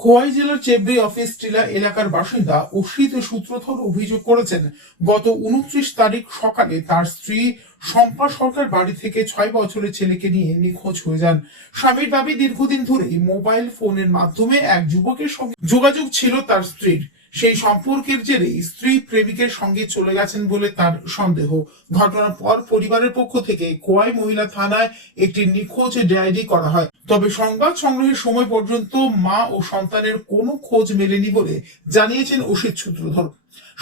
খোয়াই জেলার চেবড়ি অফিস টিলা এলাকার বাসিন্দা অসিত সূত্রধর অভিযোগ করেছেন, গত 29 তারিখ সকালে তার স্ত্রী শম্পা সরকার বাড়ি থেকে 6 বছরের ছেলেকে নিয়ে নিখোঁজ হয়ে যান। স্বামীর দাবি, দীর্ঘদিন ধরে মোবাইল ফোনের মাধ্যমে এক যুবকের সঙ্গে যোগাযোগ ছিল তার স্ত্রীর। সেই সম্পর্কের জেরে স্ত্রী প্রেমিকের সঙ্গে চলে গেছেন বলে তার সন্দেহ। ঘটনার পর পরিবারের পক্ষ থেকে খোয়াই মহিলা থানায় একটি নিখোঁজ ডায়েরি করা হয়। তবে সংবাদ সংগ্রহের সময় পর্যন্ত মা ও সন্তানের কোনো খোঁজ মেলেনি বলে জানিয়েছেন অসিত সূত্রধর।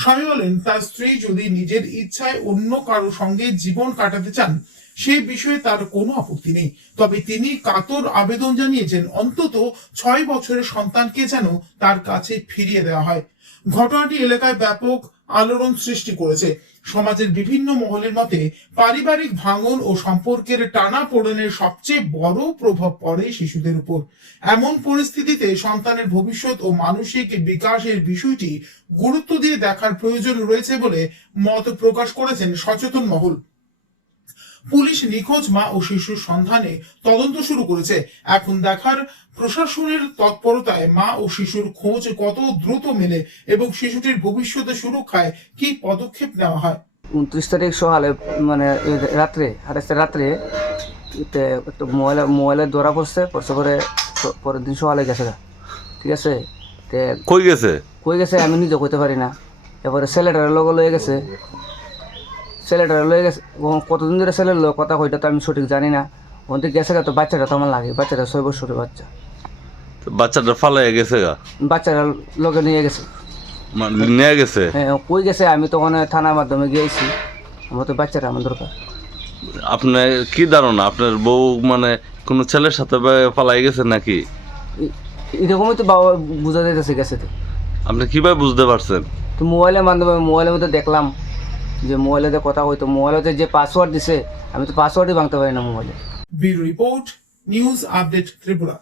স্বামী বলেন, তার স্ত্রী যদি নিজের ইচ্ছায় অন্য কারো সঙ্গে জীবন কাটাতে চান সেই বিষয়ে তার কোনো আপত্তি নেই, তবে তিনি কাতর আবেদন জানিয়েছেন অন্তত 6 বছরের সন্তানকে যেন তার কাছে ফিরিয়ে দেওয়া হয়। ঘটনাটি এলাকায় ব্যাপক আলোড়ন সৃষ্টি করেছে। সমাজের বিভিন্ন মহলের মতে পারিবারিক ভাঙন ও সম্পর্কের টানাপোড়েনের সবচেয়ে বড় প্রভাব পড়ে শিশুদের উপর। এমন পরিস্থিতিতে সন্তানের ভবিষ্যৎ ও মানসিক বিকাশের বিষয়টি গুরুত্ব দিয়ে দেখার প্রয়োজন রয়েছে বলে মত প্রকাশ করেছেন সচেতন মহল। পুলিশ নিখোঁজ মা ও শিশুর সন্ধানে তদন্ত শুরু করেছে। এখন দেখার প্রশাসনের তৎপরতায় মা ও শিশুর খোঁজ কত দ্রুত মেলে এবং শিশুটির ভবিষ্যতে সুরক্ষায় কি পদক্ষেপ নেওয়া হয়। 29 তারিখ সকালে মানে রাত্রে 28 রাত্রে একটু মোবাইলে ধরা পড়ছে পরে পরের দিন সকালে গেছে, ঠিক আছে। কই গেছে আমি নিজে কইতে পারি না। এবারে ছেলেটার লয়ে গেছে কতদিন ধরে ছেলের কথা কইটা তো আমি সঠিক জানি না। ওদের গেছে তো বাচ্চাটা তো আমার লাগে, বাচ্চাটা 6 বছরের বাচ্চাটা ফালাই গেছে, বাচ্চাটা লগে নিয়ে গেছে। হ্যাঁ, কই গেছে আমি তখন থানার মাধ্যমে গিয়েছি। আমার তো বাচ্চাটা আমার দরকার। আপনার কি ধারণা, আপনার বউ মানে কোনো ছেলের সাথে পালাই গেছে নাকি? এরকমই তো বাবা বুঝা যাইতেছে গেছে। তো আপনি কিভাবে বুঝতে পারছেন? তো মোবাইলের মাধ্যমে মোবাইলের মধ্যে দেখলাম যে মোবাইলে কথা হইতো, মোবাইলে যে পাসওয়ার্ড দিছে আমি তো পাসওয়ার্ডই ভাঙতে পারি না মোবাইলে। Bureau report, news update Tripura.